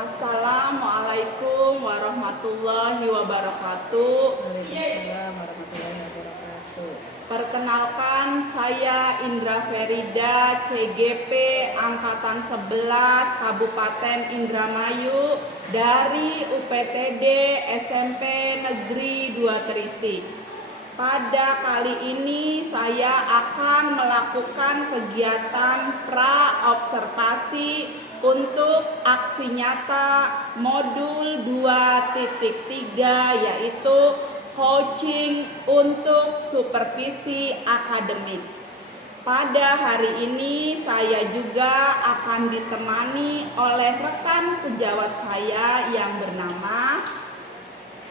Assalamualaikum warahmatullahi wabarakatuh. Waalaikumsalam warahmatullahi wabarakatuh. Perkenalkan, saya Indra Ferida, CGP Angkatan 11 Kabupaten Indramayu dari UPTD SMP Negeri 2 Terisi. Pada kali ini saya akan melakukan kegiatan pra-observasi untuk aksi nyata modul 2.3, yaitu coaching untuk supervisi akademik. Pada hari ini saya juga akan ditemani oleh rekan sejawat saya yang bernama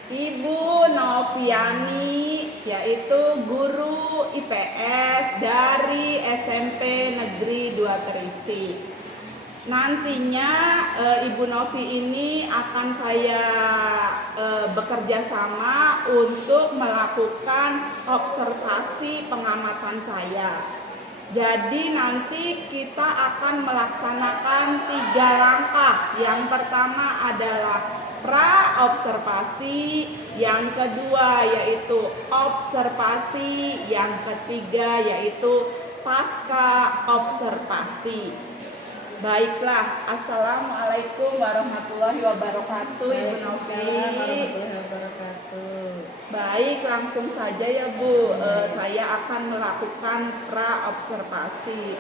Ibu Noviani, yaitu guru IPS dari SMP Negeri 2 Terisi. Nantinya Ibu Novi ini akan saya bekerja sama untuk melakukan observasi pengamatan saya. Jadi nanti kita akan melaksanakan 3 langkah. Yang pertama adalah pra-observasi, yang kedua yaitu observasi, yang ketiga yaitu pasca observasi. Baiklah, Assalamualaikum warahmatullahi wabarakatuh, Ibu Novi. Baik, langsung saja ya Bu. Saya akan melakukan pra-observasi.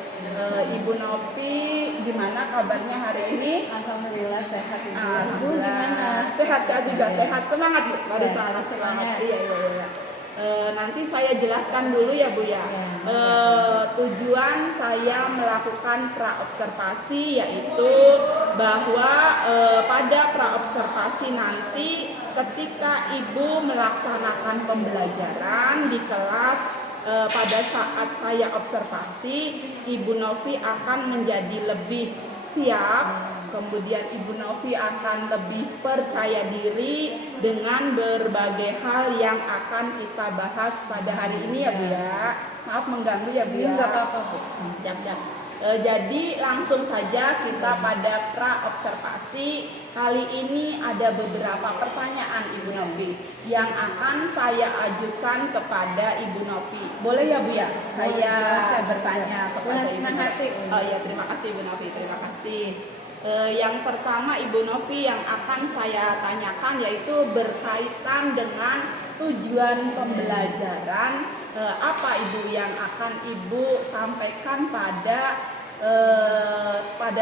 Ibu Novi, gimana kabarnya hari ini? Alhamdulillah sehat Ibu. Alhamdulillah. Sehat juga, sehat. Semangat Bu. Harus semangat. Iya. Nanti saya jelaskan dulu ya Bu ya. Tujuan saya melakukan pra-observasi yaitu bahwa pada pra-observasi nanti ketika Ibu melaksanakan pembelajaran di kelas, pada saat saya observasi, Ibu Novi akan menjadi lebih siap. Kemudian Ibu Novi akan lebih percaya diri dengan berbagai hal yang akan kita bahas pada hari ini ya Bu ya. Maaf mengganggu ya Bu ya. Enggak apa-apa Bu. Siap. Jadi langsung saja kita pada pra-observasi. Kali ini ada beberapa pertanyaan Ibu Novi yang akan saya ajukan kepada Ibu Novi. Boleh ya Bu ya? Saya bertanya kepada Ibu Novi. Oh ya, terima kasih Ibu Novi, terima kasih. Yang pertama Ibu Novi yang akan saya tanyakan yaitu berkaitan dengan tujuan pembelajaran. Apa Ibu yang akan Ibu sampaikan pada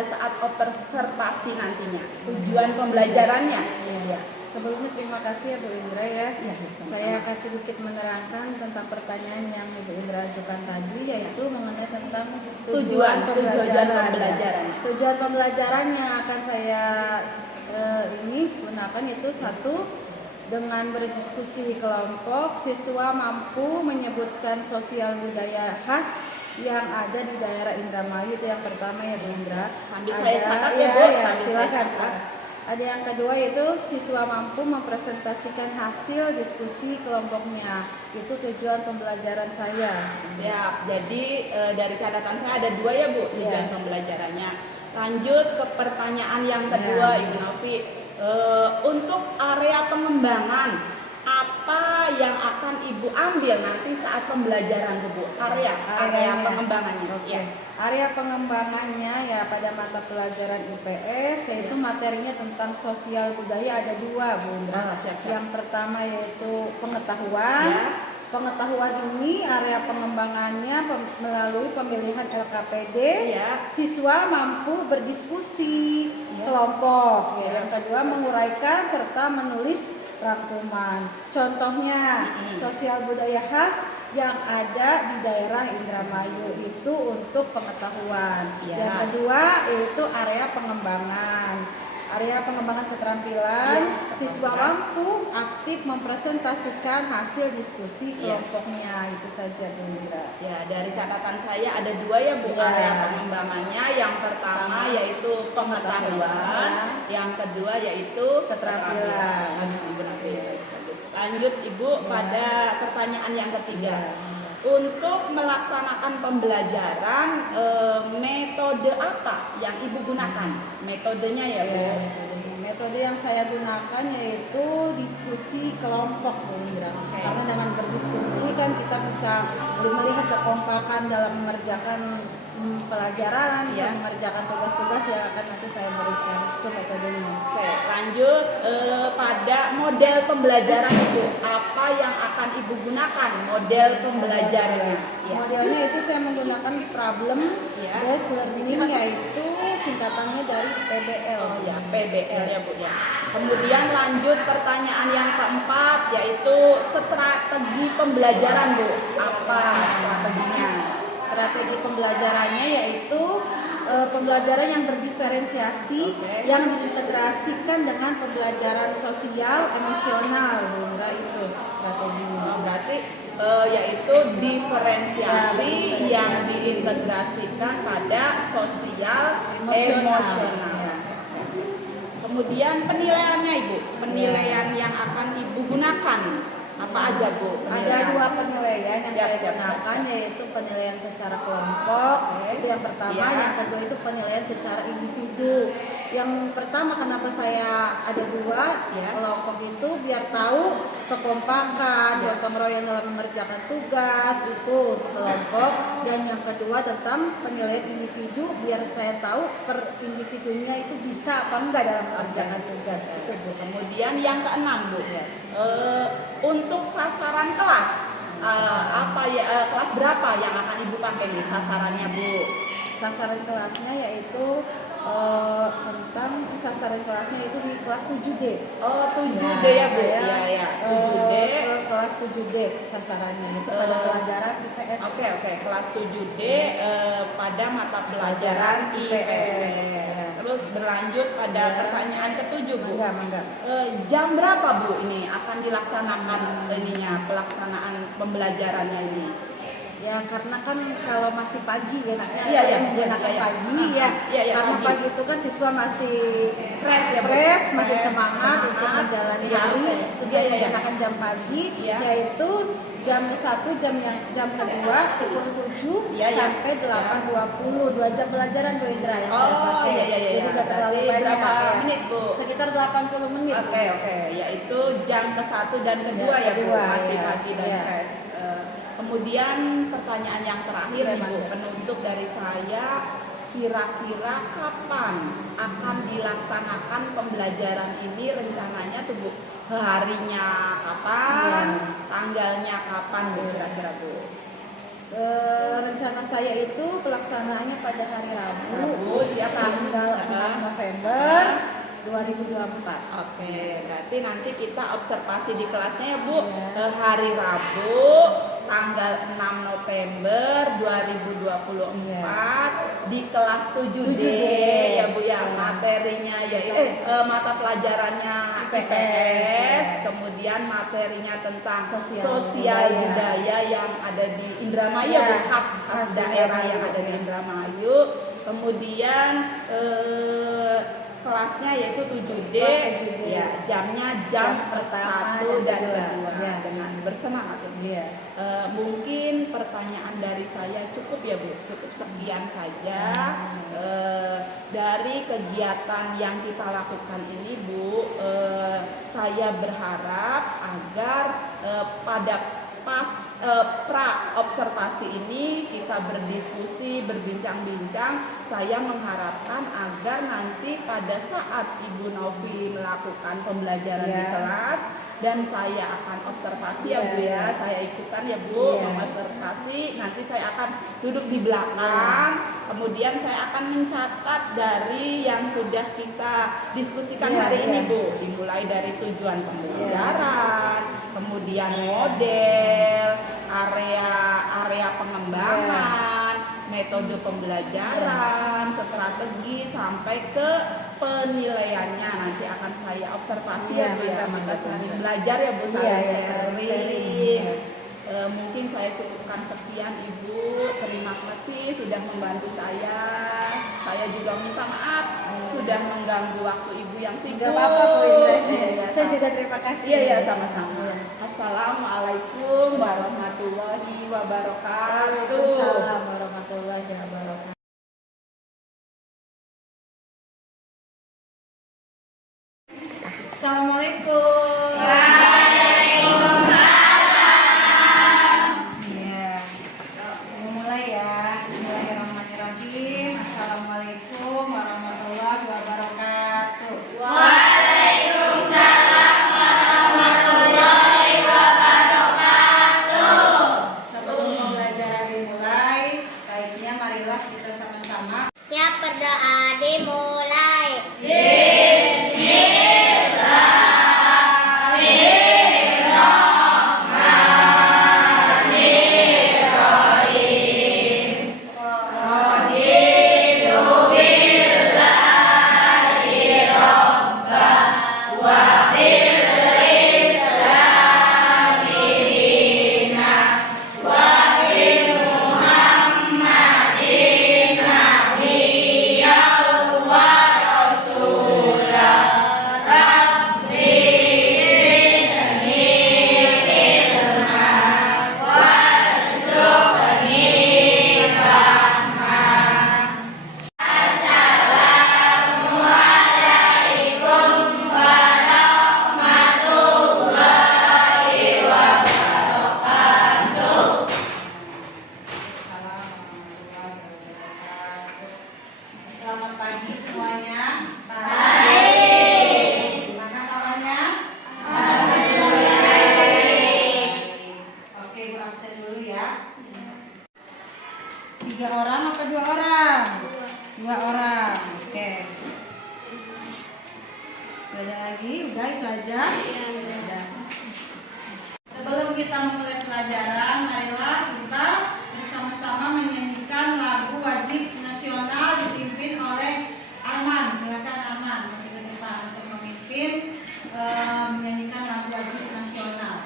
saat observasi nantinya? Tujuan pembelajarannya. Ya. Sebelumnya terima kasih ya Bu Indra ya. Saya akan sedikit menerangkan tentang pertanyaan yang Ibu Indra ajukan tadi, yaitu mengenai tentang tujuan pembelajaran. Tujuan pembelajaran yang akan saya ini gunakan itu satu, dengan berdiskusi kelompok, siswa mampu menyebutkan sosial budaya khas yang ada di daerah Indramayu. Itu yang pertama ya Bu Indra. Sambil saya catat ya Bu. Silakan. Ada yang kedua yaitu siswa mampu mempresentasikan hasil diskusi kelompoknya. Itu tujuan pembelajaran saya. Siap. Jadi dari catatan saya ada 2 ya Bu tujuan pembelajarannya. Lanjut ke pertanyaan yang kedua Ibu Novi. Untuk area pengembangan, apa yang akan Ibu ambil nanti saat pembelajaran Bu? Area pengembangannya. Okay. Area pengembangannya ya pada mata pelajaran IPS, yaitu materinya tentang sosial budaya ada 2 Bu Indra. Yang pertama yaitu pengetahuan. Pengetahuan ini area pengembangannya melalui pemilihan LKPD. Siswa mampu berdiskusi kelompok. Yang kedua menguraikan serta menulis rangkuman. Contohnya sosial budaya khas yang ada di daerah Indramayu itu untuk pengetahuan. Yang kedua yaitu area pengembangan. Area pengembangan keterampilan, siswa mampu aktif mempresentasikan hasil diskusi kelompoknya. Itu saja Bu Indra. Ya, dari catatan saya ada 2 ya Bu area pengembangannya. Yang pertama yaitu pengetahuan, yang kedua yaitu keterampilan. Lanjut Ibu pada pertanyaan yang ketiga. Untuk melaksanakan pembelajaran, metode apa yang Ibu gunakan? Metodenya ya Bu. Metode yang saya gunakan yaitu diskusi kelompok, Bu Indra. Karena dengan berdiskusi kan kita bisa melihat kekompakan dalam mengerjakan pelajaran, mengerjakan tugas-tugas yang akan nanti saya berikan. Itu metodenya. Oke, lanjut pada model pembelajaran Ibu. Apa yang akan Ibu gunakan model pembelajarannya? Modelnya itu saya menggunakan problem based learning, yaitu singkatannya dari PBL. PBL ya Bu ya. Kemudian lanjut pertanyaan yang keempat, yaitu strategi pembelajaran Bu. Apa strateginya? Strategi pembelajarannya yaitu pembelajaran yang berdiferensiasi, yang diintegrasikan dengan pembelajaran sosial, emosional, itu strateginya. Berarti yaitu diferensiasi yang diintegrasikan pada sosial, emosional. Kemudian penilaiannya Ibu, penilaian yang akan Ibu gunakan apa aja Bu? Ada 2 penilaian yang saya gunakan, yaitu penilaian secara kelompok, itu yang pertama, yang kedua itu penilaian secara individu. Yang pertama, kenapa saya ada 2 kelompok itu biar tahu kekompakan, gotong royong dalam mengerjakan tugas itu untuk kelompok, dan yang kedua tentang penilaian individu biar saya tahu per individunya itu bisa apa enggak dalam mengerjakan tugas itu Bu. Kemudian yang keenam Bu, untuk sasaran kelas kelas berapa yang akan Ibu pakai nih sasarannya Bu? Sasaran kelasnya yaitu tentang sasaran kelasnya itu di kelas 7D. Oh, 7D ya Bu. Iya. 7D. Kelas 7D sasarannya itu pada pelajaran IPS. Oke, kelas 7D pada mata pelajaran IPS. Terus berlanjut pada pertanyaan ke-7 Bu. Enggak. Jam berapa Bu ini akan dilaksanakan pelaksanaan pembelajarannya ini? Ya karena kan kalau masih pagi enaknya menggunakan pagi karena pagi itu kan siswa masih fresh, masih semangat untuk menjalani hari. Terus saya menggunakan jam pagi, yaitu jam 1, jam kedua pukul 7 sampai 8.20, 2 jam pelajaran Bu Indra yang saya pakai. Jadi nggak terlalu banyak. Berapa menit Bu? Sekitar 80 menit. Oke, yaitu jam ke-1 dan kedua ya Bu, masih pagi dan fresh. Kemudian pertanyaan yang terakhir nih Bu, penutup dari saya, kira-kira kapan akan dilaksanakan pembelajaran ini rencananya tuh Bu? Harinya kapan? Tanggalnya kapan Bu kira-kira Bu? Rencana saya itu pelaksanaannya pada hari Rabu, tanggal 6 November 2024. Oke, berarti nanti kita observasi di kelasnya ya Bu, hari Rabu tanggal 6 November 2024 di kelas 7D ya Bu ya. Materinya mata pelajarannya IPS, kemudian materinya tentang sosial budaya yang ada di Indramayu, khas daerah yang ada di Indramayu. Kemudian kelasnya yaitu 7D, jamnya jam 1 dan kedua dengan bersemangat. Mungkin pertanyaan dari saya cukup ya Bu, cukup sekian saja dari kegiatan yang kita lakukan ini Bu. Saya berharap agar pada pra observasi ini kita berdiskusi, berbincang-bincang. Saya mengharapkan agar nanti pada saat Ibu Novi melakukan pembelajaran di kelas dan saya akan observasi ya Bu ya, saya ikutan ya Bu, mengobservasi. Nanti saya akan duduk di belakang, kemudian saya akan mencatat dari yang sudah kita diskusikan hari ini Bu, dimulai dari tujuan pembelajaran, kemudian model, area pengembangan, metode pembelajaran, strategi sampai ke penilaiannya nanti akan saya observasi ya Bu ya. Maka sering belajar ya Bu, sharing. Mungkin saya cukupkan sekian Ibu. Terima kasih sudah membantu saya. Saya juga minta maaf sudah mengganggu waktu Ibu yang sibuk. Enggak apa-apa Bu Indra. Saya juga terima kasih. Iya, sama-sama. Assalamualaikum warahmatullahi wabarakatuh. Waalaikumsalam warahmatullahi wabarakatuh. Assalamualaikum. Ya, mau mulai ya. Bismillahirrahmanirrahim. Assalamualaikum warahmatullahi wabarakatuh. Sebelum pembelajaran dimulai, baiknya marilah kita sama-sama Siap berdoa dimulai. Selamat pagi semuanya. Baik. Gimana kabarnya? Baik. Oke, Bu absen dulu ya. 3 orang apa 2 orang? 2 orang. Oke. Gak ada lagi, udah itu aja. Udah. Sebelum kita mulai pelajaran, marilah kita bersama-sama menyanyikan lagu wajib nasional dipimpin oleh Arman. Silakan Arman maju ke depan untuk memimpin menyanyikan lagu wajib nasional.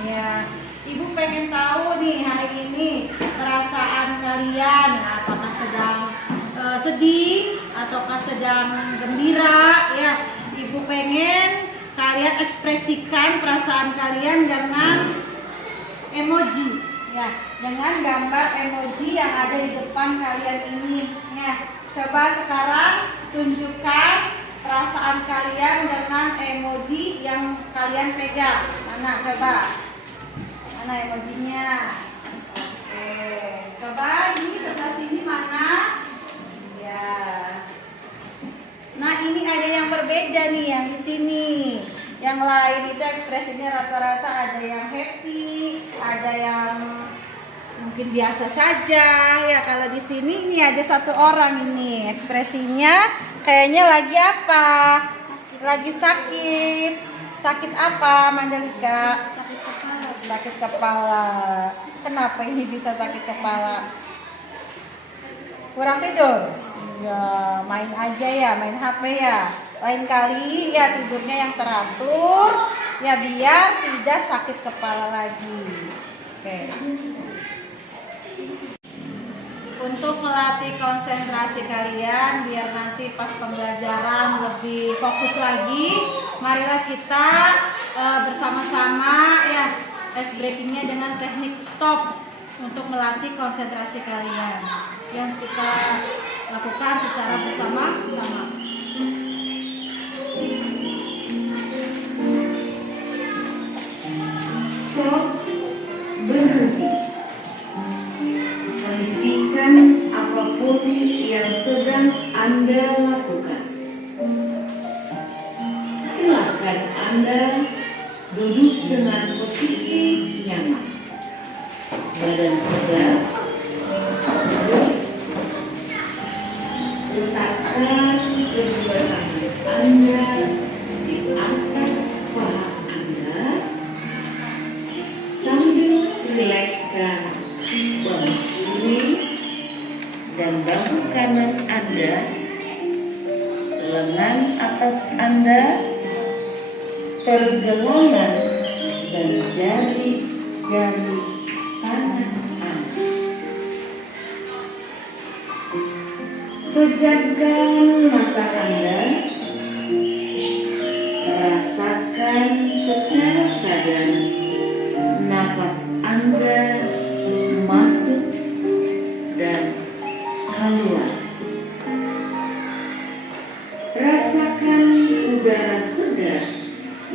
Ya, Ibu pengen tahu nih hari ini perasaan kalian, apakah sedang sedih ataukah sedang gembira ya. Ibu pengen kalian ekspresikan perasaan kalian dengan emoji ya, dengan gambar emoji yang ada di depan kalian ini ya. Coba sekarang tunjukkan perasaan kalian dengan emoji yang kalian pegang. Mana coba? Mana emojinya? Oke, coba ini sebelah sini mana? Ya. Nah, ini ada yang berbeda nih yang di sini. Yang lain itu ekspresinya rata-rata ada yang happy, ada yang mungkin biasa saja ya. Kalau di sini ini ada satu orang ini ekspresinya kayaknya lagi apa? Lagi sakit. Sakit apa, Mandalika? Sakit kepala. Kenapa ini bisa sakit kepala? Kurang tidur? Ya, main aja ya, main HP ya. Lain kali ya tidurnya yang teratur ya biar tidak sakit kepala lagi. Oke. Untuk melatih konsentrasi kalian biar nanti pas pembelajaran lebih fokus lagi, marilah kita bersama-sama ya ice breakingnya dengan teknik stop untuk melatih konsentrasi kalian yang kita lakukan secara bersama-sama. Stop, berhenti. Hentikan apapun yang sedang Anda lakukan. Silakan Anda duduk dengan posisi nyaman. Badan tegak. Letakkan Letakkan kedua tangan Anda di atas paha Anda sambil rilekskan bahu kiri dan bahu kanan Anda, lengan atas Anda, pergelangan dan jari-jari tangan Anda. Pejamkan mata Anda, rasakan secara sadar napas Anda masuk dan keluar. Rasakan udara segar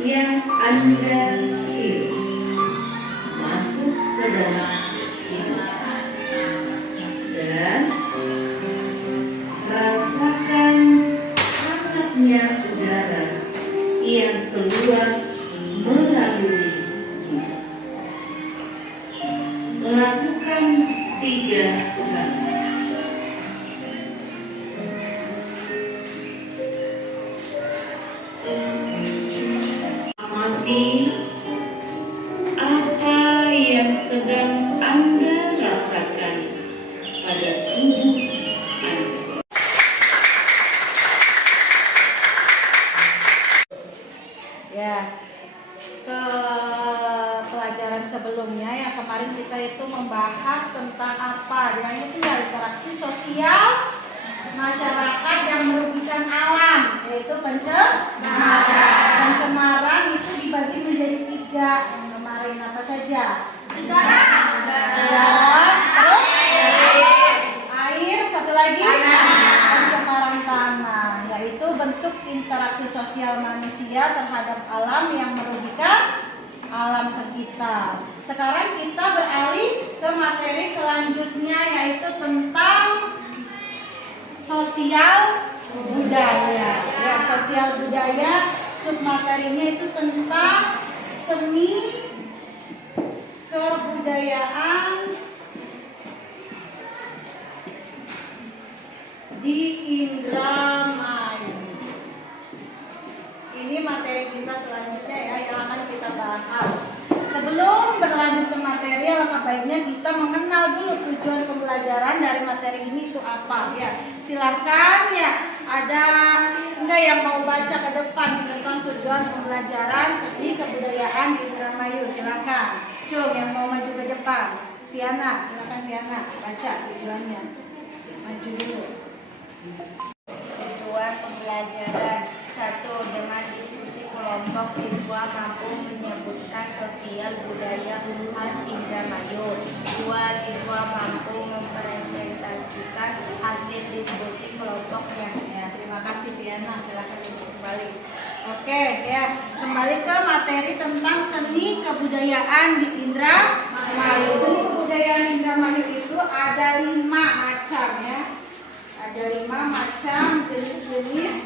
yang Anda hirup masuk ke dalam hidung. Dan rasakan hangatnya udara yang keluar melalui hidung. Lakukan 3 kali. Amati apa yang sedang Anda rasakan pada tubuh Anda. Ya, ke pelajaran sebelumnya yang kemarin kita itu membahas tentang apa? Yang itu ya interaksi sosial masyarakat yang merugikan alam, yaitu pencemaran. Pencemaran itu dibagi menjadi 3 yang kemarin apa saja? Udara, terus air, satu lagi pencemaran tanah, yaitu bentuk interaksi sosial manusia terhadap alam yang merugikan alam sekitar. Sekarang kita beralih ke materi selanjutnya, yaitu tentang sosial budaya. Ya, sosial budaya submaterinya itu tentang seni kebudayaan di Indramayu. Ini materi kita selanjutnya ya yang akan kita bahas. Sebelum berlanjut ke materi, alangkah baiknya kita mengenal dulu tujuan pembelajaran dari materi ini itu apa ya. Silahkan ya, ada enggak yang mau baca ke depan tentang tujuan pembelajaran seni kebudayaan di Indramayu? Silahkan. Cung yang mau maju ke depan. Viana, silahkan Viana baca tujuannya. Maju dulu. Tujuan pembelajaran 1. Dengan diskusi kelompok siswa mampu menyebutkan sosial budaya khas Indramayu. 2. Siswa mampu mempresentasikan hasil diskusi kelompoknya. Ya, terima kasih Viana, silahkan kembali. Oke ya, kembali ke materi tentang seni kebudayaan di Indramayu. Seni kebudayaan Indramayu itu ada 5 macam ya. Ada 5 macam jenis-jenis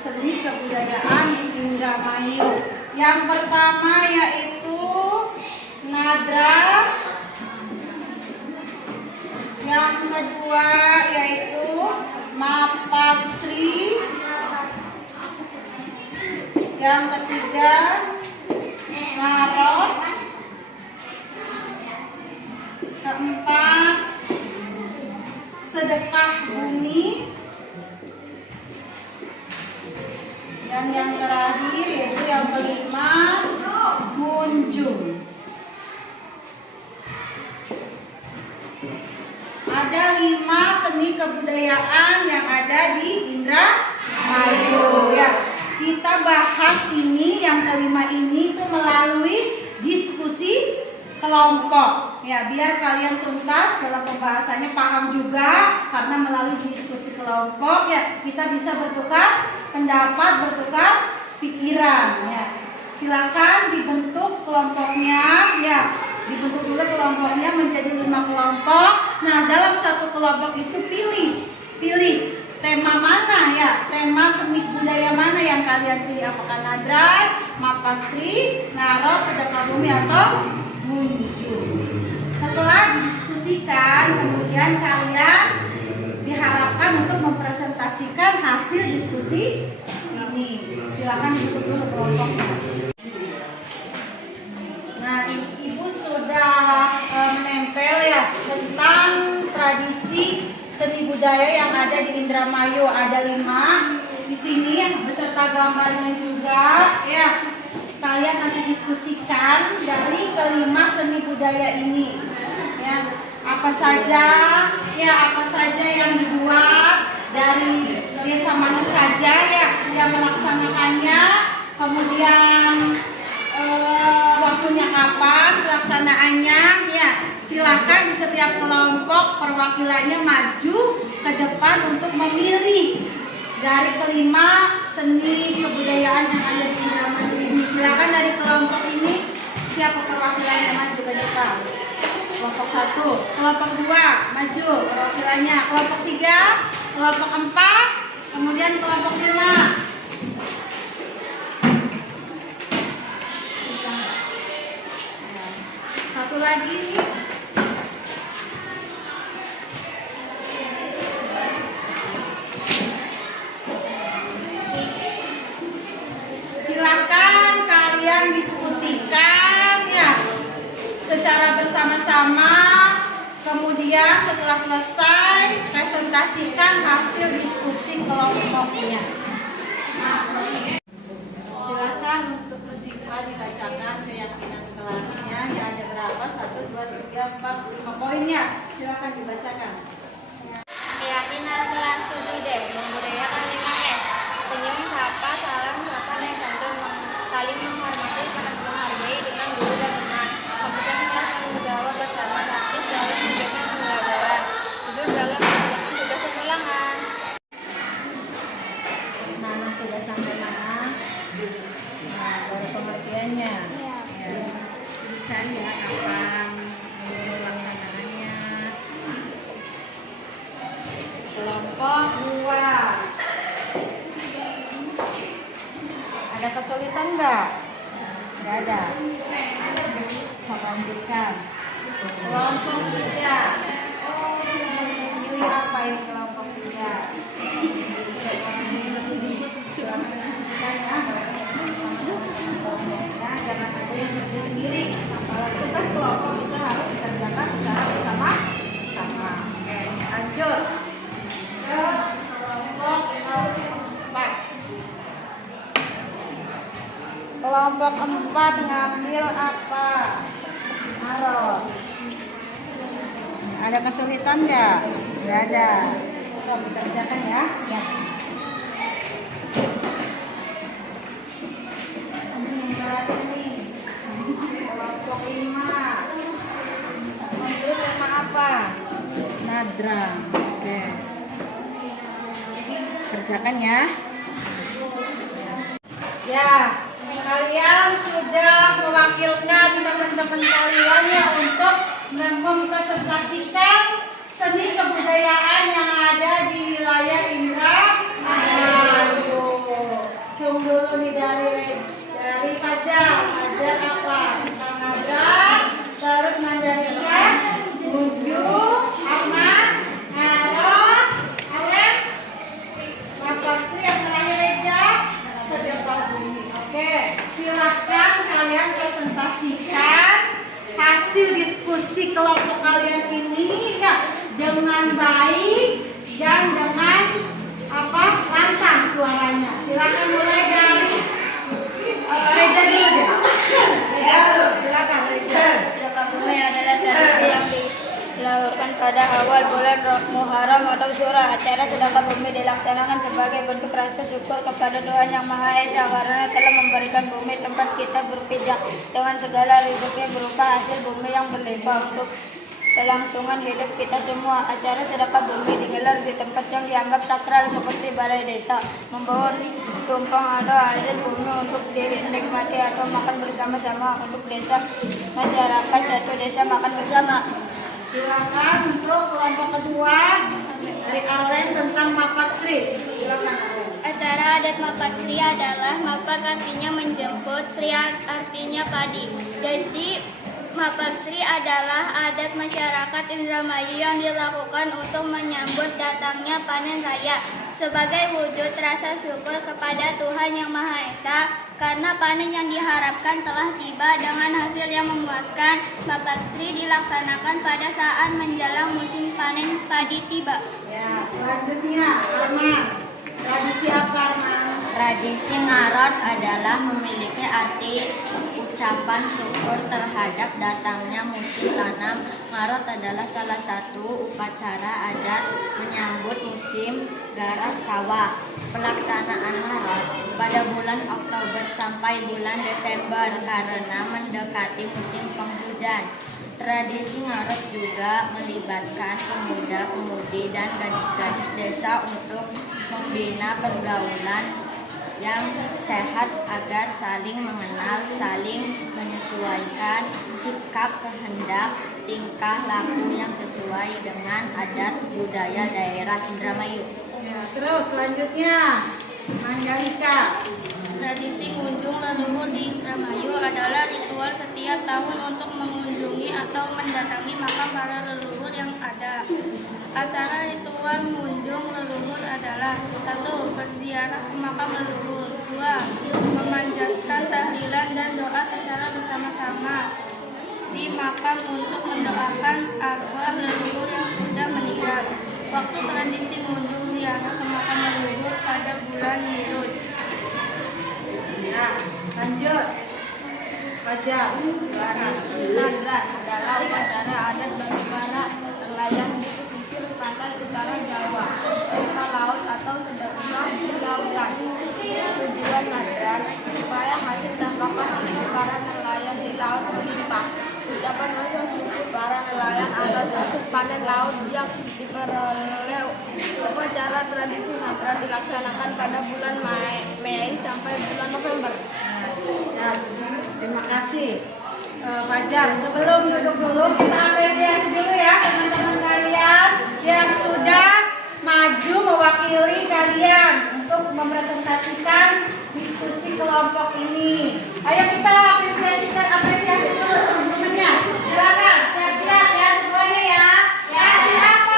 seni kebudayaan di Indramayu. Yang pertama yaitu nadra. Yang kedua yaitu mapaksri. Yang ketiga narot. Keempat sedekah bumi. Dan yang terakhir yaitu yang kelima munjung. Ada 5 seni kebudayaan yang ada di Indramayu ya. Kita bahas ini yang kelima ini itu melalui diskusi kelompok ya, biar kalian tuntas dalam pembahasannya, paham juga, karena melalui diskusi kelompok ya kita bisa bertukar pendapat, bertukar pikiran ya. Silakan dibentuk kelompoknya ya, dibentuk dulu kelompoknya menjadi 5 kelompok. Nah, dalam satu kelompok itu pilih tema mana ya, tema seni budaya mana yang kalian pilih, apakah nadra, mapaksri, narot, sedekah bumi atau munjung. Setelah didiskusikan, kemudian kalian diharapkan untuk mempresentasikan presentasikan hasil diskusi ini. Silakan ditutup dulu kelompoknya. Nah, Ibu sudah menempel ya tentang tradisi seni budaya yang ada di Indramayu. Ada 5 di sini beserta gambarnya juga ya. Kalian nanti diskusikan dari kelima seni budaya ini ya, apa saja yang dibuat, dari desa mana saja ya yang melaksanakannya, kemudian waktunya kapan pelaksanaannya ya. Silahkan di setiap kelompok perwakilannya maju ke depan untuk memilih dari kelima seni kebudayaan yang ada di Indramayu ini. Silakan dari kelompok ini, siapa perwakilannya maju ke depan. Kelompok 1, kelompok 2 maju perwakilannya, kelompok 3, kelompok 4, kemudian kelompok 5. Satu lagi. Silakan kalian diskusikan ya secara bersama-sama. Kemudian setelah selesai presentasikan hasil diskusi kelompoknya. Silakan untuk bersifat dibacakan keyakinan kelasnya. Ya, ada berapa? 1, 2, 3, 4, 5 poinnya. Silakan dibacakan. Keyakinan kelas 7D, membudayakan 5S. Senyum, sapa, salam, sopan, dan santun, saling menghormati, menghargai dengan guru dan teman. Kompeten dalam tanggung jawab bersama, aktif dalam kegiatan pembelajaran, jujur dalam mengerjakan tugas ulangan. Nah, sudah sampai mana? Nah, dari pengertiannya. Ya. Dicari ya kapan pelaksanaannya. Kelompok 2. Ada kesulitan enggak? Enggak ada. Saya lanjutkan. Kelompok 3. Pilih apa ini kelompok 3? Jangan ada yang berdiri sendiri. Kalau tugas kelompok itu harus dikerjakan secara bersama-sama. Oke, lanjut. Kelompok 4. Kelompok 4 ngambil apa? Marot. Ada kesulitan nggak? Nggak ada. So, dikerjakan ya. Ya. Kelompok 5. Menurut tema apa? Nadrang. Oke. Kerjakan ya. Ya, kalian sudah mewakilkan teman-teman kalian ya untuk mempresentasikan seni kebudayaan yang ada di wilayah Indramayu. Cung dulu nih dari Fajar apa? Nadrang, terus Mandalika, Buju, Ahmad, Harot, Alef, Mas Faksri, yang terakhir Reja, Sedekah Bumi. Oke, silahkan kalian presentasikan hasil diskusi kelompok kalian ini ya, dengan baik dan dengan lantang suaranya. Silakan mulai dari Reja dulu deh. Silakan Reja. Sedekah bumi adalah tradisi yang dilakukan pada awal bulan Muharram atau Syura. Acara sedekah bumi dilaksanakan sebagai bentuk rasa syukur kepada Tuhan Yang Maha Esa karena telah memberikan bumi tempat kita berpijak dengan segala rezeki berupa hasil bumi yang berlimpah untuk kelangsungan hidup kita semua. Acara sedekah bumi digelar di tempat yang dianggap sakral seperti balai desa, membawa tumpeng atau hasil bumi untuk dinikmati atau makan bersama-sama untuk desa masyarakat satu desa makan bersama. Silakan untuk kelompok kedua dari Arlen tentang Mapak Sri. Silakan. Acara adat Mapak Sri adalah Mapak artinya menjemput, Sri artinya padi. Jadi Mapasri adalah adat masyarakat Indramayu yang dilakukan untuk menyambut datangnya panen raya sebagai wujud rasa syukur kepada Tuhan Yang Maha Esa karena panen yang diharapkan telah tiba dengan hasil yang memuaskan. Mapasri dilaksanakan pada saat menjelang musim panen padi tiba. Ya, selanjutnya Arman. Tradisi apa, Arman? Tradisi ngarot adalah memiliki arti ucapan syukur terhadap datangnya musim tanam. Ngarot adalah salah satu upacara adat menyambut musim garap sawah. Pelaksanaan ngarot pada bulan Oktober sampai bulan Desember karena mendekati musim penghujan. Tradisi ngarot juga melibatkan pemuda-pemudi dan gadis-gadis desa untuk membina pergaulan yang sehat agar saling mengenal, saling menyesuaikan sikap, kehendak, tingkah laku yang sesuai dengan adat budaya daerah Indramayu. Ya, terus selanjutnya Mandalika. Tradisi ngunjung leluhur di Indramayu adalah ritual setiap tahun untuk mengunjungi atau mendatangi makam para leluhur yang ada. Acara ritual mengunjung leluhur adalah 1. Berziarah ke makam leluhur. 2. Memanjatkan tahlilan dan doa secara bersama-sama di makam untuk mendoakan arwah leluhur yang sudah meninggal. Waktu tradisi mengunjung ziarah ke makam leluhur pada bulan Mulud. Ya, lanjut. Fajar. Nadran adalah upacara adat bagi para nelayan di pesisir pantai utara Jawa, pesta laut atau sedekah di lautan. Tujuan nadran supaya hasil tangkapan ikan para nelayan di laut melimpah. Ucapan rasa syukur para nelayan atas hasil panen laut yang diperoleh. Upacara tradisi nadran dilaksanakan pada bulan Mei sampai bulan November. Ya, terima kasih. Fajar, sebelum duduk dulu kita apresiasi dulu ya teman-teman kalian yang sudah maju mewakili kalian untuk mempresentasikan diskusi kelompok ini. Ayo kita apresiasi dulu teman-temannya. Silakan, siap-siap ya semuanya ya. Ya, silakan.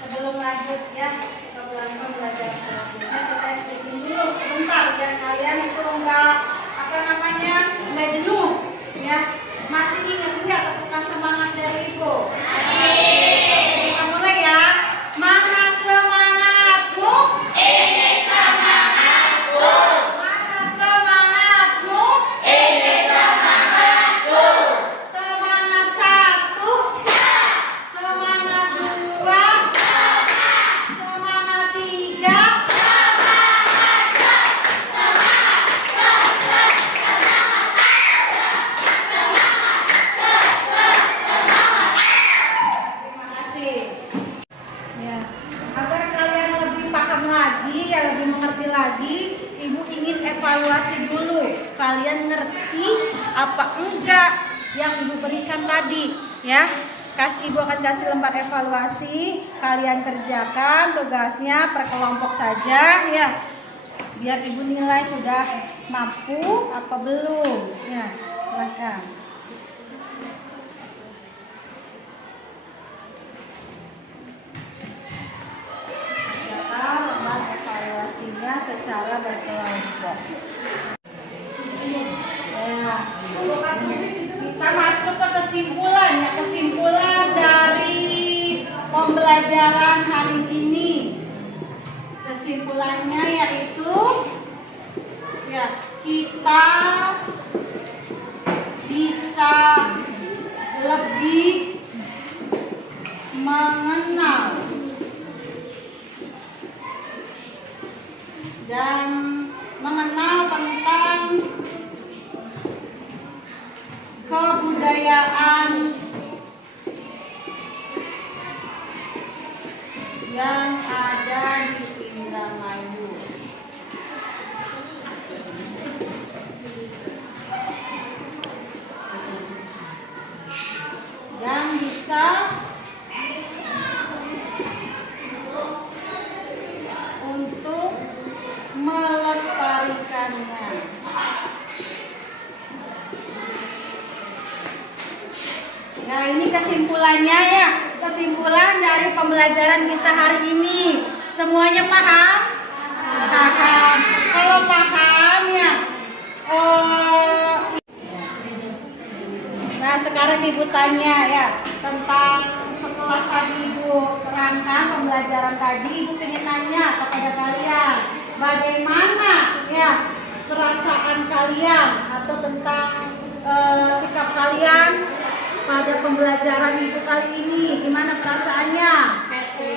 Sebelum lanjut ya ke pembelajaran selanjutnya, kita sedikit dulu sebentar biar kalian itu enggak jenuh ya. Masih ingat enggak tepukan semangat dari Ibu? Kita mulai ya. Mana semangatmu? Ini semangatku. Mana semangatmu? Ini semangatku. Semangat 1, semangat 2, semangat 3, terima kasih. Ya, agar kalian lebih paham lagi, ya lebih mengerti lagi, Ibu ingin evaluasi dulu. Kalian ngerti apa enggak yang Ibu berikan tadi, ya? Ibu akan kasih lembar evaluasi, kalian kerjakan tugasnya per kelompok saja, ya. Biar Ibu nilai sudah mampu apa belum, ya. Silakan. Lembar evaluasinya secara berkelompok. Ya, kita masuk ke kesimpulan ya, kesimpulan dari pembelajaran hari ini. Kesimpulannya yaitu ya, kita bisa lebih mengenal dan mengenal tentang kebudayaan yang ada di Indramayu. Ya, ini kesimpulannya ya. Kesimpulan dari pembelajaran kita hari ini. Semuanya paham? Paham. Kalau paham ya. Nah, sekarang Ibu tanya ya tentang setelah tadi Ibu terangkan pembelajaran tadi, Ibu ingin nanya kepada kalian, bagaimana ya perasaan kalian atau tentang sikap kalian pada pembelajaran Ibu kali ini? Gimana perasaannya? Happy.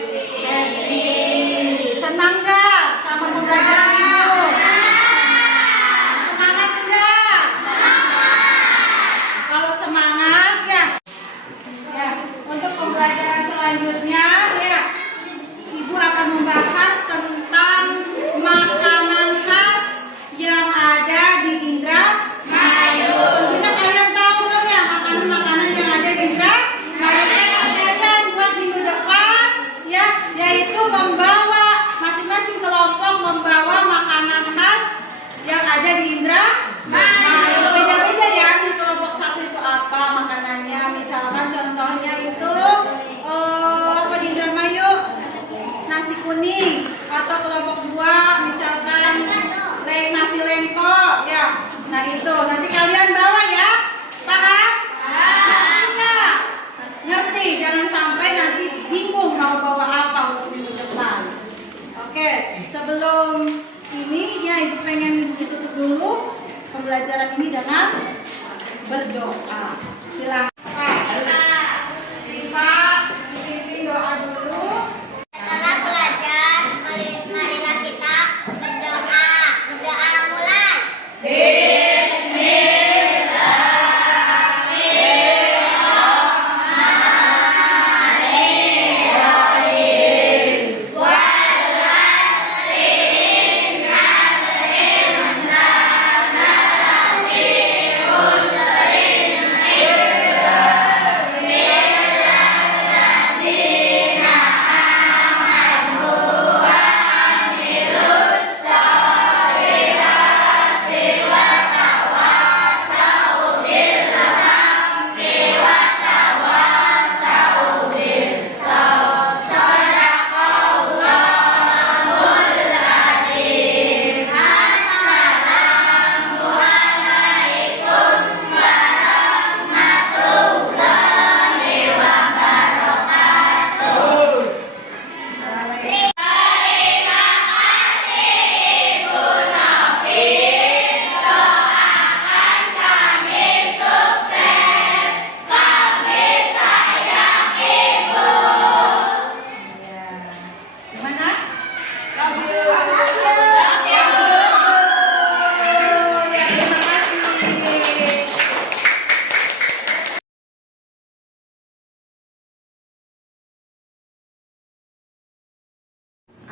Senang nggak sama pembelajaran Ibu? Semangat nggak? Kalau semangat ya. Ya, untuk pembelajaran selanjutnya ya, Ibu akan membahas tentang makanan khas yang ada di Indramayu. Tentunya kalian tahu dong ya makanan-makanan yang ada di Indramayu. Kalian buat minggu depan ya, yaitu membawa masing-masing kelompok membawa makanan khas yang ada di Indramayu. Beda-beda ya, di kelompok satu itu apa makanannya. Misalkan contohnya itu apa di Indramayu? Nasi kuning. Atau kelompok 2 misalkan nasi lengko ya. Nah itu nanti kalian bawa ya. Paham? Paham. Ngerti? Jangan sampai nanti bingung mau bawa apa untuk minggu depan. Oke, sebelum ini ya Ibu pengen ditutup dulu pembelajaran ini dengan berdoa. Silakan. Simak, pimpin doa dulu. Setelah belajar, marilah kita berdoa. Berdoa mulai. Gimana? Love you. Ya, terima kasih.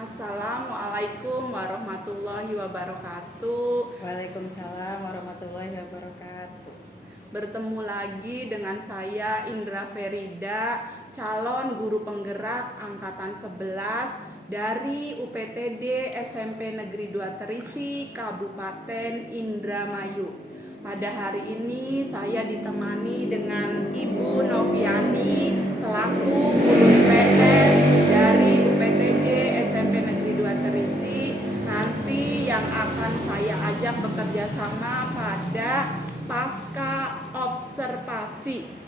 Assalamualaikum warahmatullahi wabarakatuh. Waalaikumsalam warahmatullahi wabarakatuh. Bertemu lagi dengan saya Indra Ferida, calon guru penggerak angkatan 11 dari UPTD SMP Negeri 2 Terisi, Kabupaten Indramayu. Pada hari ini saya ditemani dengan Ibu Noviani selaku guru IPS dari UPTD SMP Negeri 2 Terisi. Nanti yang akan saya ajak bekerja sama pada pasca observasi.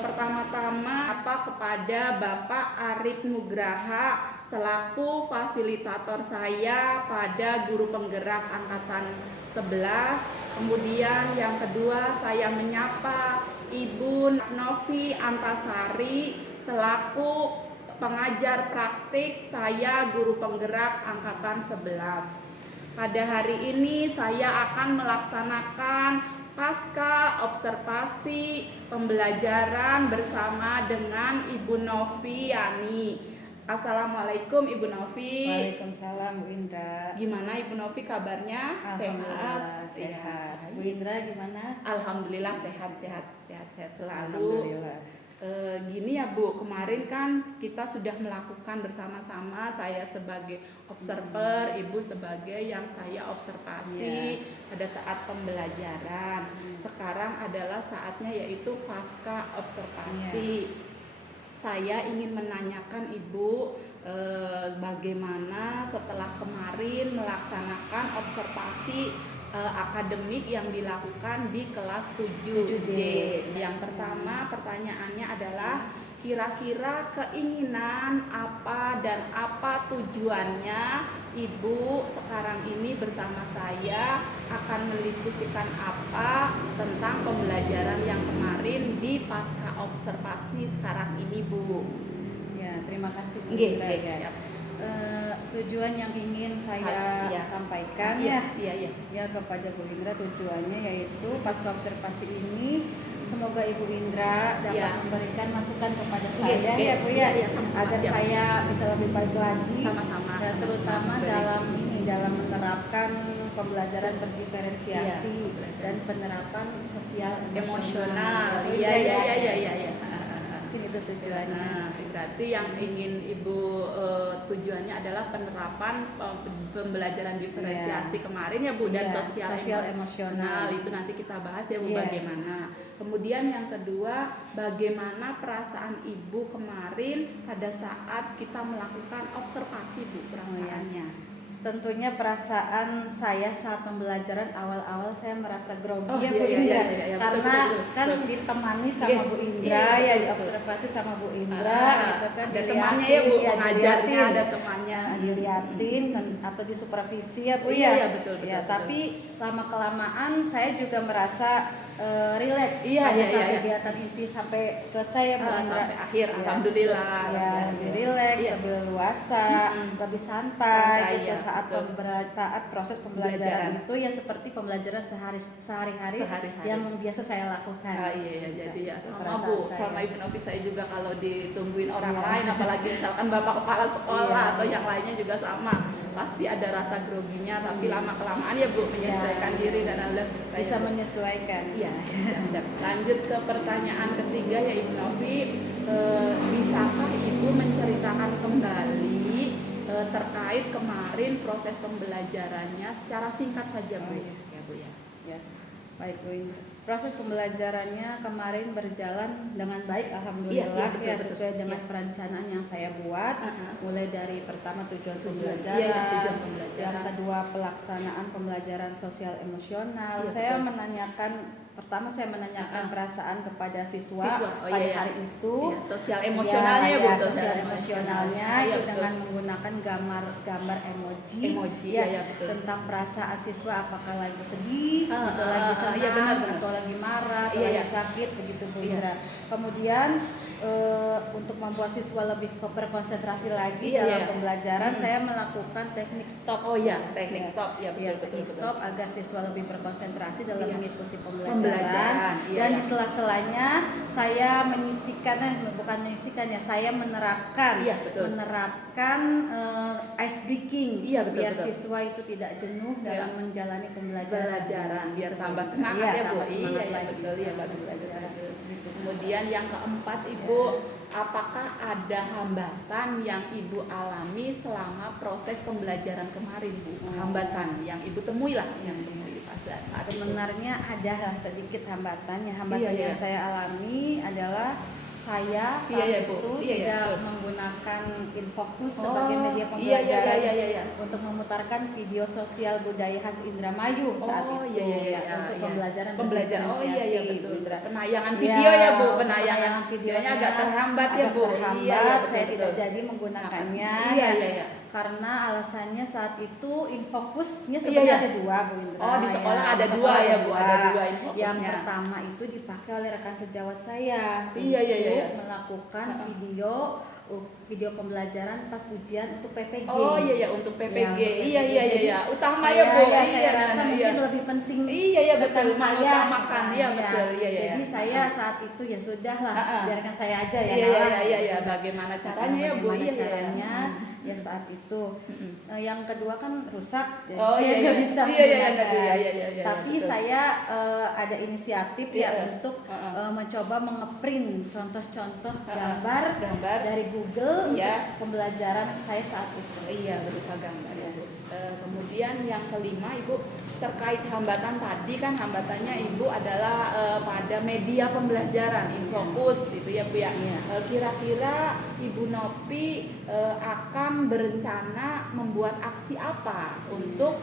Pertama-tama kepada Bapak Arif Nugraha selaku fasilitator saya pada guru penggerak angkatan 11. Kemudian yang kedua saya menyapa Ibu Novi Antasari selaku pengajar praktik saya guru penggerak angkatan 11. Pada hari ini saya akan melaksanakan pasca observasi pembelajaran bersama dengan Ibu Noviani. Assalamualaikum Ibu Novi. Waalaikumsalam Bu Indra. Gimana Ibu Novi kabarnya? Alhamdulillah Ya. sehat. Bu Indra gimana? Alhamdulillah sehat selalu. Alhamdulillah. Gini ya Bu, kemarin kan kita sudah melakukan bersama-sama, saya sebagai observer, Ibu sebagai yang saya observasi pada saat pembelajaran. Sekarang adalah saatnya yaitu pasca observasi. Saya ingin menanyakan Ibu, bagaimana setelah kemarin melaksanakan observasi akademik yang dilakukan di kelas 7D. Yang pertama pertanyaannya adalah kira-kira keinginan apa dan apa tujuannya Ibu sekarang ini bersama saya akan mendiskusikan apa tentang pembelajaran yang kemarin di pasca observasi sekarang ini Bu. Ya, terima kasih Bu Nggih, Indra. nggih, siap. Tujuan yang ingin saya sampaikan ya kepada Bu Indra, tujuannya yaitu pasca observasi ini semoga Ibu Indra dapat memberikan masukan kepada saya ya Bu ya, agar saya bisa lebih baik lagi dan terutama dalam menerapkan pembelajaran berdiferensiasi dan penerapan sosial emosional. Iya. Itu tujuannya. Nah, berarti yang ingin Ibu tujuannya adalah penerapan pembelajaran diferensiasi kemarin ya Bu, dan sosial emosional. Itu nanti kita bahas ya Bu bagaimana. Kemudian yang kedua, bagaimana perasaan Ibu kemarin pada saat kita melakukan observasi Bu, perasaannya? Tentunya perasaan saya saat pembelajaran awal-awal saya merasa grogi ya Bu iya, Indra, iya, karena betul. kan ditemani sama Bu Indra diobservasi sama Bu Indra gitu kan, ada temannya ya Bu, pengajarnya ada temannya, diliatin atau disupervisi ya Bu betul. Tapi lama kelamaan saya juga merasa rileks kegiatan inti sampai selesai ya Bu Indra, sampai akhir alhamdulillah lebih rileks, lebih luasa, lebih santai gitu saat proses pembelajaran itu ya seperti pembelajaran sehari-hari yang biasa saya lakukan. Jadi ya sama Bu, sama Ibu Novi saya juga kalau ditungguin orang lain, apalagi misalkan Bapak Kepala Sekolah atau yang lainnya juga sama, pasti ada rasa groginya, tapi lama kelamaan ya Bu menyesuaikan diri dan alhamdulillah bisa menyesuaikan. Lanjut ke pertanyaan ketiga ya Ibu Novi, bisakah Ibu menceritakan kembali terkait kemarin proses pembelajarannya secara singkat saja Bu? Ya Bu ya. Baik Bu Indra. Proses pembelajarannya kemarin berjalan dengan baik alhamdulillah sesuai dengan perencanaan yang saya buat, mulai dari pertama tujuan pembelajaran, yang kedua pelaksanaan pembelajaran sosial emosional. Saya menanyakan perasaan kepada siswa pada hari itu, sosial emosionalnya ya Bu, sosial emosionalnya itu dengan menggunakan gambar emoji tentang perasaan siswa, apakah lagi sedih atau lagi senang atau lagi marah atau lagi sakit begitu Bu Indra. Kemudian untuk membuat siswa lebih berkonsentrasi lagi dalam pembelajaran, saya melakukan teknik stop. Teknik stop agar siswa lebih berkonsentrasi dalam mengikuti pembelajaran. Dan di sela-selanya saya saya menerapkan ice breaking biar siswa itu tidak jenuh dalam menjalani pembelajaran. Biar tambah semangat ya Bu. Betul ya, bagus. Kemudian yang keempat Ibu, apakah ada hambatan yang Ibu alami selama proses pembelajaran kemarin Bu? Hambatan yang Ibu temui pada saat sebenarnya ada sedikit hambatan. Yang saya alami adalah saya saat itu tidak menggunakan Infocus sebagai media pembelajaran untuk memutarkan video sosial budaya khas Indramayu saat itu untuk pembelajaran betul. Penayangan video ya Bu, penayangan videonya agak terhambat ya Bu. Saya tidak jadi menggunakannya karena alasannya saat itu Infocusnya sebenarnya ada dua Bu Indra. Di sekolah ada dua ya Bu, ada dua Infocusnya. Yang pertama itu dipakai oleh rekan sejawat saya melakukan video pembelajaran pas ujian untuk PPG. Untuk PPG. Utama ya Bu. Saya rasa mungkin lebih penting. Betul. Saya makan betul. Jadi saya saat itu ya sudahlah, biarkan saya aja ya. Bagaimana caranya ya Bu? Caranya. ya saat itu. Yang kedua kan rusak, jadi Oh, saya iya, nggak iya. bisa Iya, iya, menggunakan. iya, Tapi betul. saya ada inisiatif Iya. ya untuk mencoba mengeprint contoh-contoh gambar dari Google Iya. untuk pembelajaran saya saat itu. Iya, berupa gambar ya Bu. Kemudian yang kelima Ibu, terkait hambatan tadi kan hambatannya Ibu adalah pada media pembelajaran, Infokus gitu ya Bu ya. Kira-kira Ibu Novi akan berencana membuat aksi apa untuk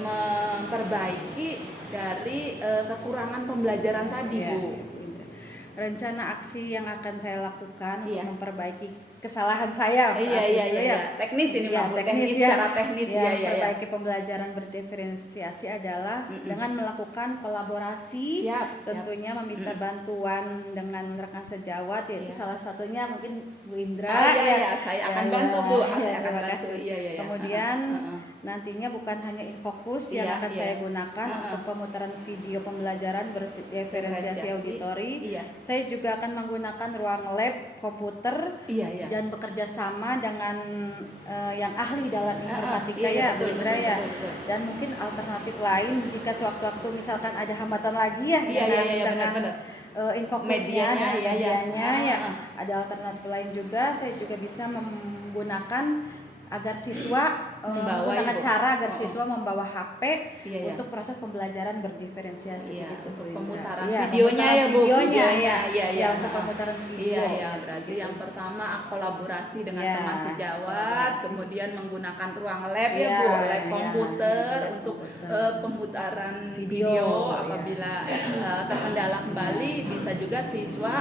memperbaiki dari kekurangan pembelajaran tadi Iya. Bu? Rencana aksi yang akan saya lakukan Iya. untuk memperbaiki kesalahan saya saat Iya, itu ya. teknis ini Ya, Mbak, teknis ya. secara teknis Ya, ya. memperbaiki pembelajaran berdiferensiasi adalah dengan melakukan kolaborasi, Siap. tentunya meminta bantuan dengan rekan sejawat, yaitu Iya. salah satunya mungkin Bu Indra. Iya, saya akan bantu Bu. Saya akan terima bantu. kasih. Iya. Kemudian nantinya bukan hanya Infokus yang Iya, akan iya. saya gunakan untuk pemutaran video pembelajaran berdiferensiasi auditori. Iya. Saya juga akan menggunakan ruang lab komputer Iya. dan bekerja sama dengan yang ahli dalam informatika iya, ya, betul, Bu Indra betul, ya. betul. Dan mungkin alternatif lain jika sewaktu-waktu misalkan ada hambatan lagi ya Iya, dengan benar. Infokusnya Medianya, dan iya, iya. medianya ya. Ada alternatif lain juga, saya juga bisa menggunakan agar siswa menggunakan Ibu. cara agar siswa membawa HP Iya, iya. untuk proses pembelajaran berdiferensiasi. Iya, begitu, untuk Bu Indra. pemutaran Iya, videonya ya, Bu. videonya Videonya, ya, iya. untuk pemutaran video. Iya, berarti yang pertama kolaborasi dengan Iya, teman sejawat, kolaborasi. kemudian menggunakan ruang lab ya Iya, Bu, lab iya, komputer lab untuk komputer. pemutaran Video, video iya. apabila terkendala kembali, bisa juga siswa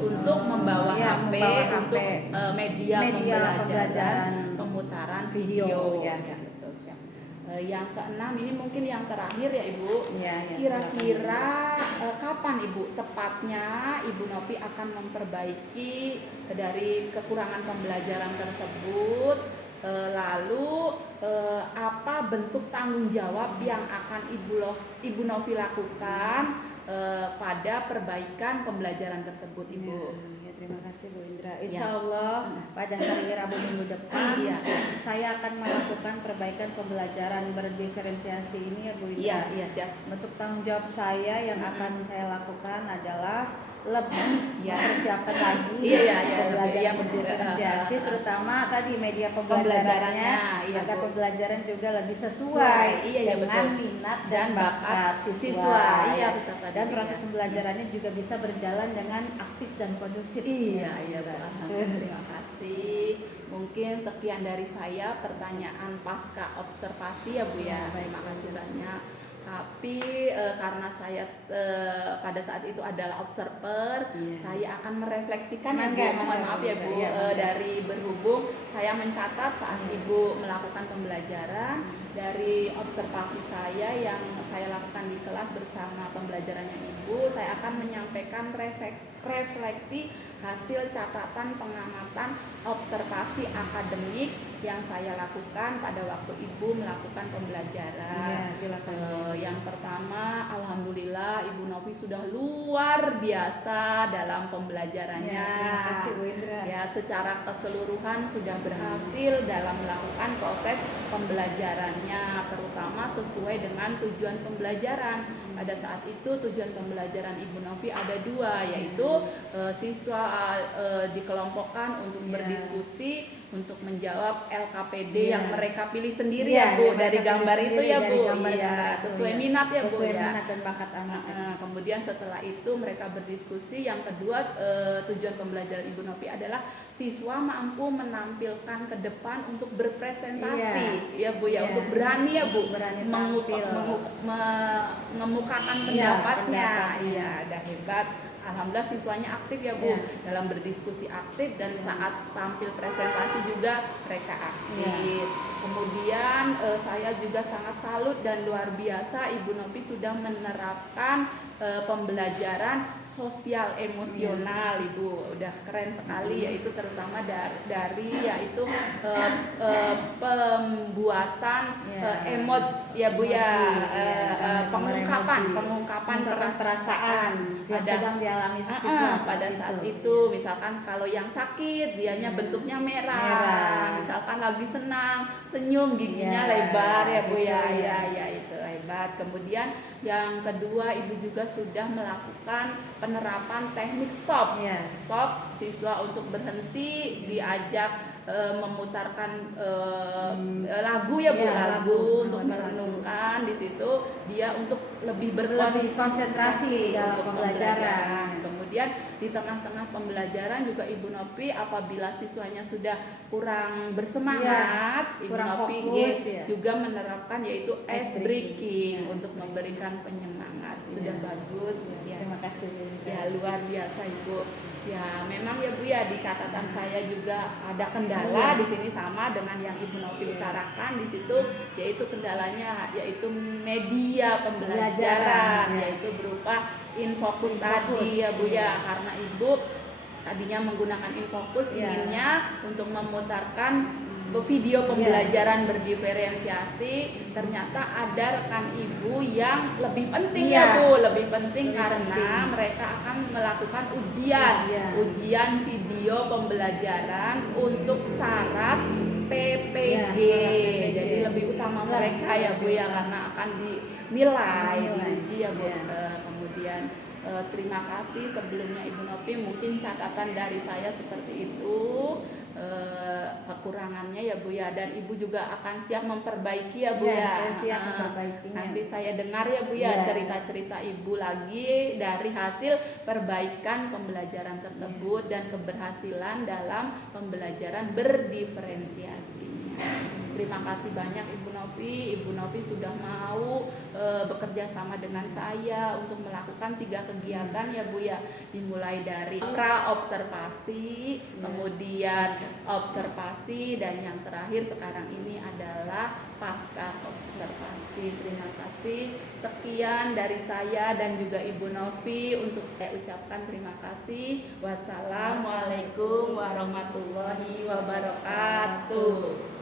untuk membawa Iya, HP membawa untuk HP. media Pembelajaran pembelajaran pemutaran video. Iya. Betul, siap. Yang keenam ini mungkin yang terakhir ya Ibu. Iya, iya, Kira-kira kapan Ibu tepatnya Ibu Novi akan memperbaiki dari kekurangan pembelajaran tersebut? Lalu apa bentuk tanggung jawab yang akan Ibu Novi lakukan pada perbaikan pembelajaran tersebut Ibu? Ya, terima kasih Bu Indra. Insya Allah pada hari Rabu minggu depan saya akan melakukan perbaikan pembelajaran berdiferensiasi ini ya Bu Indra. Iya, siap. Bentuk tanggung jawab saya yang akan saya lakukan adalah lebih mempersiapkan lagi pembelajaran berdiferensiasi, terutama tadi media pembelajarannya iya, agar Bu. pembelajaran juga lebih sesuai Iya, dengan betul. minat Dan dan bakat bakat siswa. siswa. Iya, betul tadi, Dan proses iya. pembelajarannya juga bisa berjalan dengan aktif dan kondusif. Iya, Bu. Terima kasih. Mungkin sekian dari saya pertanyaan pasca observasi ya Bu ya. Terima kasih banyak. Tapi karena saya pada saat itu adalah observer, saya akan merefleksikan ya Bu. Mohon maaf ya Bu, dari berhubung saya mencatat saat Ibu melakukan pembelajaran, dari observasi saya yang saya lakukan di kelas bersama pembelajarannya Ibu, saya akan menyampaikan refleksi hasil catatan pengamatan observasi akademik yang saya lakukan pada waktu Ibu melakukan pembelajaran. Iya, silakan. Yang pertama, alhamdulillah Ibu Novi sudah luar biasa dalam pembelajarannya. Ya, terima kasih Bu Indra. Ya, secara keseluruhan sudah berhasil dalam melakukan proses pembelajarannya, terutama sesuai dengan tujuan pembelajaran. Pada saat itu tujuan pembelajaran Ibu Novi ada dua, yaitu siswa dikelompokkan untuk berdiskusi, untuk menjawab LKPD yang mereka pilih sendiri ya Bu, dari gambar itu ya Bu, sesuai minat ya Bu sesuai ya. minat dan bakat anak. Kemudian setelah itu mereka berdiskusi. Yang kedua, tujuan pembelajaran Ibu Novi adalah siswa mampu menampilkan ke depan untuk berpresentasi ya Bu ya, untuk berani ya Bu, Berani mengemukakan Iya, pendapatnya. pendapatnya. Iya, ada hebat. Alhamdulillah siswanya aktif ya Bu, Iya. dalam berdiskusi aktif, dan saat tampil presentasi juga mereka aktif. Kemudian saya juga sangat salut dan luar biasa Ibu Novi sudah menerapkan pembelajaran sosial emosional. Ibu udah keren sekali, yaitu terutama dari yaitu pembuatan emot ya Bu ya, pengungkapan perasaan yang sedang dialami siswa pada saat itu. Misalkan kalau yang sakit dianya bentuknya merah, misalkan lagi senang senyum giginya lebar ya Bu ya, ya itu hebat. Kemudian yang kedua Ibu juga sudah melakukan penerapan teknik stop. Stop, siswa untuk berhenti, diajak memutarkan lagu ya Bu, lagu untuk merenungkan. Di situ dia untuk lebih konsentrasi dalam pembelajaran. Kemudian di tengah-tengah pembelajaran juga Ibu Novi apabila siswanya sudah kurang bersemangat, Ibu Novi juga menerapkan yaitu ice breaking untuk memberikan penyemangat. Sudah bagus ya. Terima kasih. Ya luar biasa Ibu. Ya memang ya Bu ya, di catatan saya juga ada kendala di sini sama dengan yang Ibu Novi utarakan di situ, yaitu kendalanya yaitu media pembelajaran, yaitu berupa infocus tadi ya Bu ya, karena Ibu tadinya menggunakan infocus inginnya untuk memutarkan video pembelajaran berdiferensiasi, ternyata ada rekan Ibu yang lebih penting ya Bu, lebih penting karena mereka akan melakukan ujian video pembelajaran untuk syarat PPG. Jadi lebih utama mereka ya Bu ya, karena akan dinilai, diuji ya Bu. Kemudian terima kasih sebelumnya Ibu Novi, mungkin catatan dari saya seperti itu, kekurangannya ya Bu ya, dan Ibu juga akan siap memperbaiki ya Bu ya. Siap memperbaikinya. Nanti saya dengar ya Bu ya cerita-cerita Ibu lagi dari hasil perbaikan pembelajaran tersebut dan keberhasilan dalam pembelajaran berdiferensiasinya. Terima kasih banyak Ibu Novi. Ibu Novi sudah mau bekerja sama dengan saya untuk melakukan 3 kegiatan ya Bu ya, dimulai dari pra-observasi, kemudian observasi, dan yang terakhir sekarang ini adalah pasca observasi. Terima kasih. Sekian dari saya dan juga Ibu Novi, untuk saya ucapkan terima kasih. Wassalamualaikum warahmatullahi wabarakatuh.